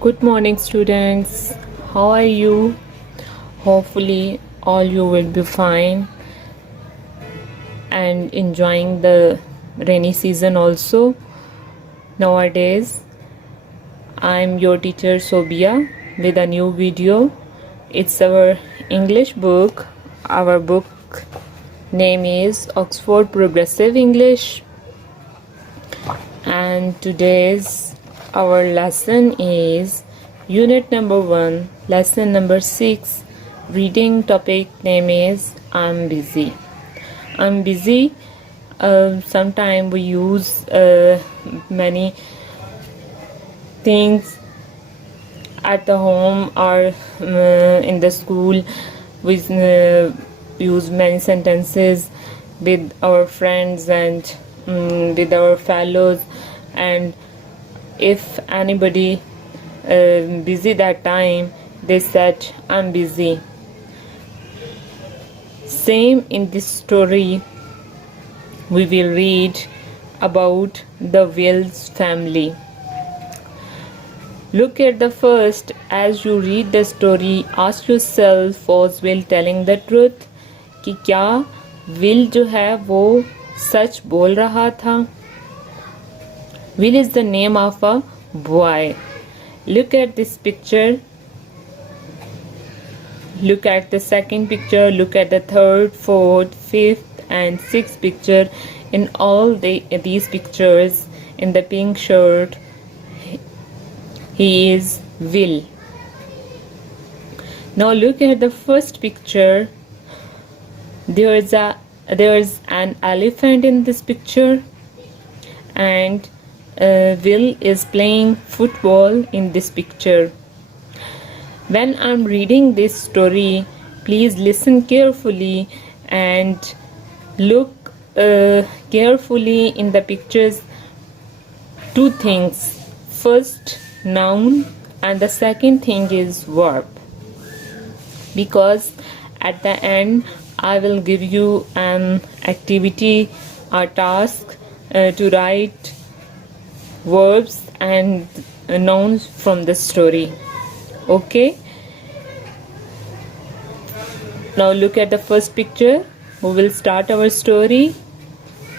Good morning, students. How are you? Hopefully, all you will be fine and enjoying the rainy season also. Nowadays, I'm your teacher Sobia with a new video. It's our English book. Our book name is Oxford Progressive English, and today's our lesson is unit number 1, lesson number 6. Reading topic name is I'm busy. I'm busy. Sometimes we use many things at the home or in the school. We use many sentences with our friends and with our fellows, and if anybody busy that time, they said I'm busy. Same in this story, we will read about the Wills family. Look at the first. As you read the story, ask yourself, was Will telling the truth? कि क्या will जो है वो सच बोल रहा था? Will is the name of a boy. Look at this picture. Look at the second picture. Look at the third, fourth, fifth, and sixth picture. In all these pictures, in the pink shirt, he is Will. Now look at the first picture. There's an elephant in this picture, and Will is playing football in this picture. When I'm reading this story, please listen carefully and look carefully in the pictures. Two things. First, noun, and the second thing is verb. Because at the end, I will give you an activity or task to write verbs and nouns from the story. Okay, now look at the first picture. We will start our story.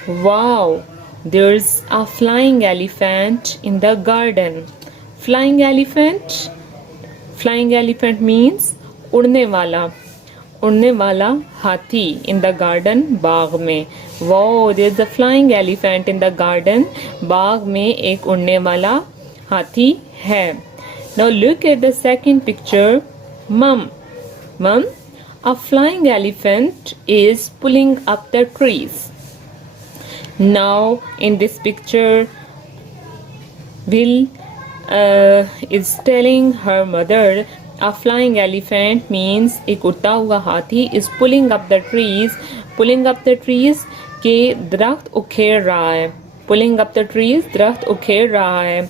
Wow, there's a flying elephant in the garden. Flying elephant means उड़ने वाला हाथी in the garden, बाग में. Wow, there's a flying elephant in the garden. बाग में एक उड़ने वाला हाथी है. Now look at the second picture. Mum, a flying elephant is pulling up the trees. Now in this picture, Will is telling her mother, a flying elephant means एक उड़ता हुआ हाथी is pulling up the trees. Pulling up the trees के दरख्त उखेड़ रहा है. Pulling up the trees, दरख्त उखेड़ रहा है.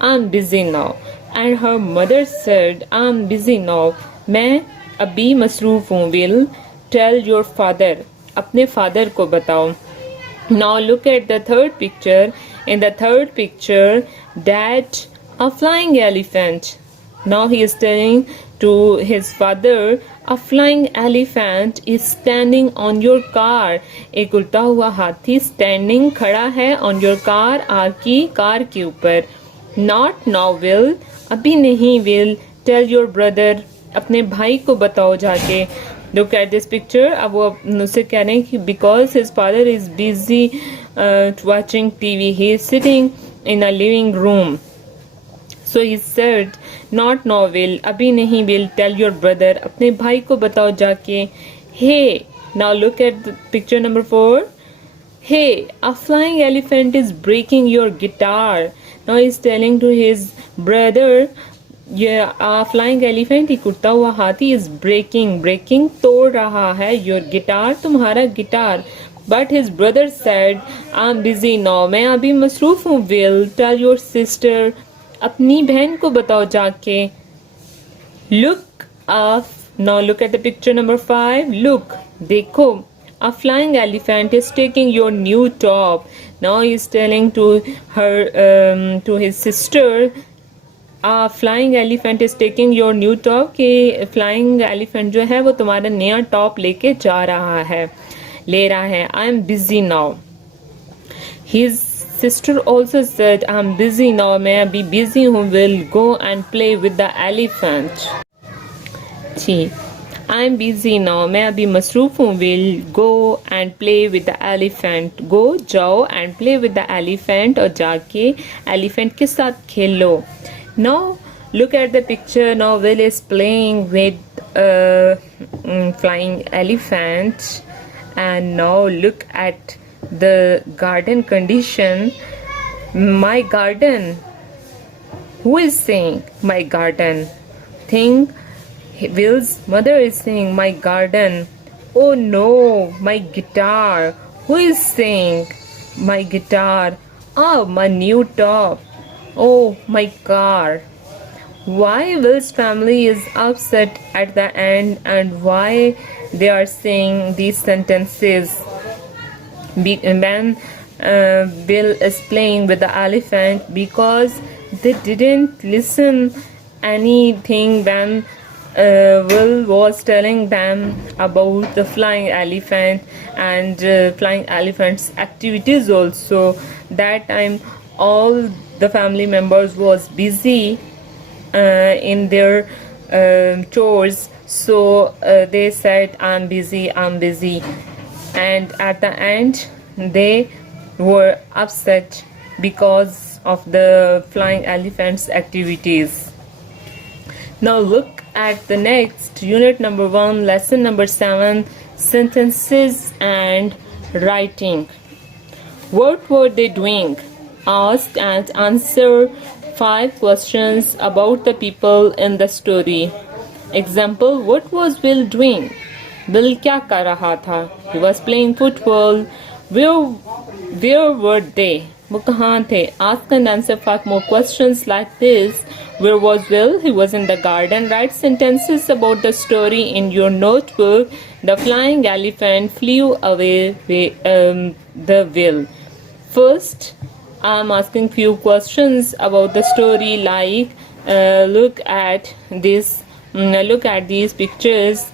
I'm busy now. And her mother said, I'm busy now. मैं अभी मसरूफ हूँ. Will, tell your father. अपने father को बताओ. Now look at the third picture. In the third picture, Dad, a flying elephant. Now he is telling to his father, a flying elephant is standing on your car. एक उड़ता हुआ हाथी standing खड़ा है on your car, आपकी car के ऊपर. Not now, Will. अभी नहीं, Will. Tell your brother. अपने भाई को बताओ जाके. Look at this picture. अब वो उससे कह रहे हैं कि because his father is busy watching TV, he is sitting in a living room. So he said, not now, Will. अभी नहीं, Will. Tell your brother. अपने भाई को बताओ जाके. Hey, now look at the picture number 4. Hey, a flying elephant is breaking your guitar. Now he is telling to his brother, yeah, a flying elephant, एक उड़ता हुआ हाथी is breaking तोड़ रहा है your guitar, तुम्हारा guitar. But his brother said, I'm busy now. मैं अभी मसरूफ हूँ. Will, tell your sister. अपनी बहन को बताओ जाके. Look up. Now look at the picture number 5. Look, देखो. A flying elephant is taking your new top. Now he is telling to her, to his sister, flying elephant is taking your new top, कि flying elephant जो है वो तुम्हारा नया top लेके जा रहा है, ले रहा है. I am busy now. His sister also said I am busy now, मैं अभी बिजी हूँ. Will go and play with the elephant. जी, आई एम बिजी नाउ, मैं अभी मसरूफ हूँ. Will go and play with the elephant. Go जाओ, and play with the elephant और जाके एलिफेंट के साथ खेलो. Now look at the picture. Now Will is playing with flying elephant, and now look at the garden condition. My garden. Who is saying my garden? Think Will's mother is saying my garden. Oh no, my guitar. Who is saying my guitar? Oh, my new top. Oh, my car. Why Will's family is upset at the end, and why they are saying these sentences when Will is playing with the elephant? Because they didn't listen anything when Will was telling them about the flying elephant and flying elephant's activities also. That time all the family members was busy in their chores, so they said I'm busy, and at the end they were upset because of the flying elephant's activities. Now look at the next unit number 1, lesson number 7, sentences and writing. What were they doing? Ask and answer 5 questions about the people in the story. Example, what was Will doing? Will क्या कर रहा था? He was playing football. Where were they? वो कहाँ थे? Ask and answer 5 more questions like this. Where was Will? He was in the garden. Write sentences about the story in your notebook. The flying elephant flew away with the Will. First, I'm asking few questions about the story, like look at these pictures.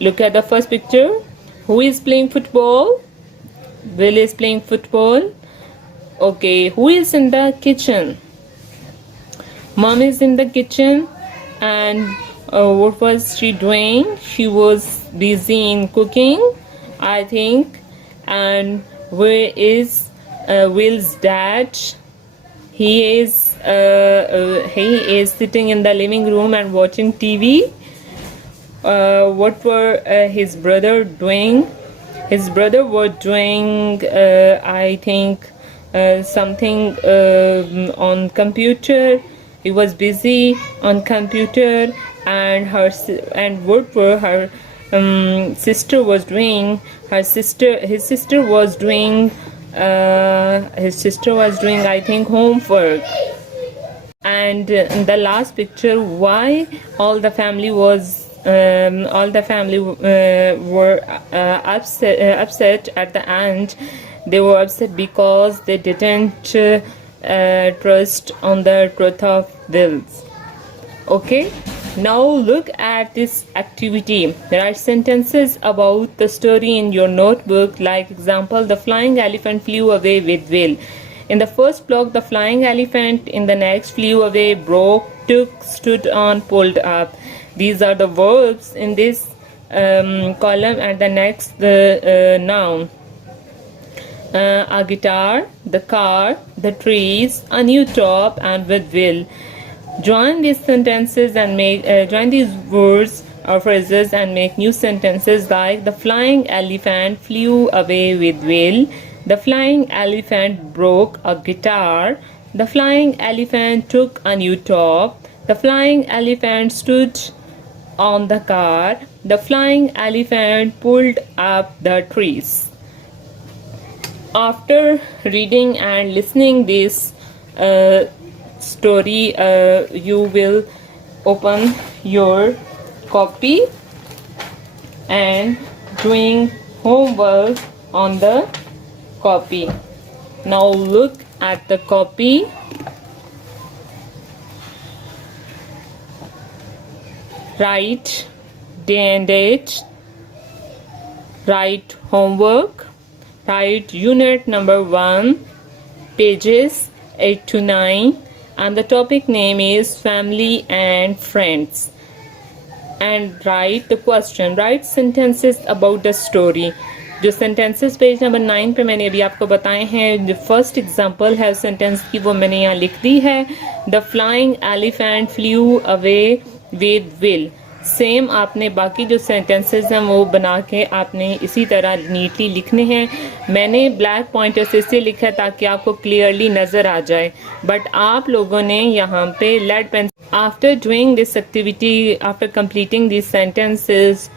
Look at the first picture. Who is playing football? Will is playing football. Okay, who is in the kitchen? Mom is in the kitchen. And what was she doing? She was busy in cooking, I think. And where is Will's dad? He is sitting in the living room and watching TV. What were his brother doing? His brother was doing I think something on computer. He was busy on computer. And what were her sister was doing? His sister was doing I think homework. And in the last picture, why all the family were upset at the end. They were upset because they didn't trust on the truth of Will's. Okay, now look at this activity. Write sentences about the story in your notebook. Like example, the flying elephant flew away with Will. In the first block, the flying elephant. In the next, flew away, broke, took, stood on, pulled up. These are the verbs in this column. And the next, the noun. A guitar, the car, the trees, a new top, and with Will. Join these sentences and join these words or phrases and make new sentences like the flying elephant flew away with Will. The flying elephant broke a guitar. The flying elephant took a new top. The flying elephant stood on the car. The flying elephant pulled up the trees. After reading and listening this story, you will open your copy and doing homework on the copy. Now look at the copy. write day and date, write homework, write unit number 1, pages 8 to 9, and the topic name is family and friends. And write the question, write sentences about the story. जो sentences page number 9 पे मैंने अभी आपको बताए हैं, जो first example है sentence की वो मैंने यहाँ लिख दी है। The flying elephant flu away with will. Same आपने बाकी जो सेंटेंसेस हैं वो बना के आपने इसी तरह नीटली लिखने हैं। मैंने ब्लैक पॉइंटर से इसलिए लिखा है ताकि आपको क्लियरली नज़र आ जाए, बट आप लोगों ने यहाँ पे lead pen. After doing this activity, after completing this sentences,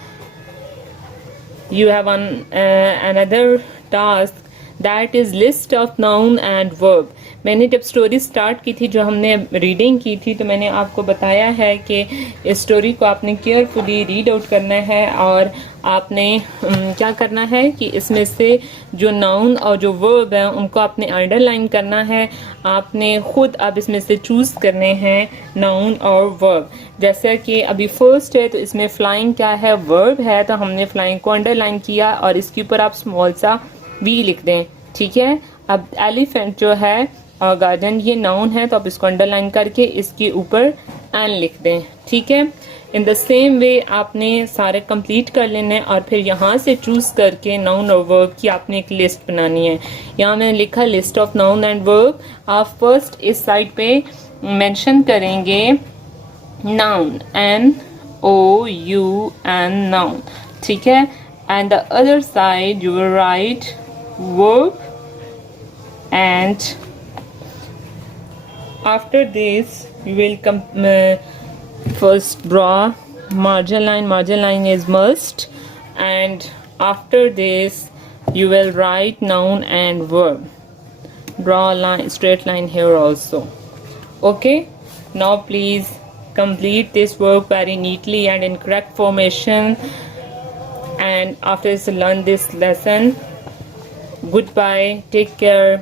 you have another task, that is list of noun and verb. मैंने जब स्टोरी स्टार्ट की थी, जो हमने रीडिंग की थी, तो मैंने आपको बताया है कि इस स्टोरी को आपने केयरफुली रीड आउट करना है और आपने क्या करना है कि इसमें से जो नाउन और जो वर्ब है उनको आपने अंडरलाइन करना है। आपने खुद अब इसमें से चूज़ करने हैं नाउन और वर्ब। जैसे कि अभी फर्स्ट है तो इसमें फ्लाइंग क्या है, वर्ब है, तो हमने फ्लाइंग को अंडरलाइन किया और इसके ऊपर आप स्मॉल सा वी लिख दें, ठीक है। अब एलिफेंट जो है गार्डन, ये नाउन है, तो आप इसको अंडरलाइन करके इसके ऊपर एन लिख दें, ठीक है। इन द सेम वे आपने सारे कंप्लीट कर लेने और फिर यहाँ से चूज करके नाउन और वर्ब की आपने एक लिस्ट बनानी है। यहाँ मैंने लिखा list of noun and verb. आप फर्स्ट इस साइड पे मेंशन करेंगे नाउन, NOUN नाउन, ठीक है, and the other side you will write verb, and after this you will first draw margin line is must, and after this you will write noun and verb. Draw a line, straight line here also. Okay, now please complete this work very neatly and in correct formation, and after this learn this lesson. Goodbye, take care.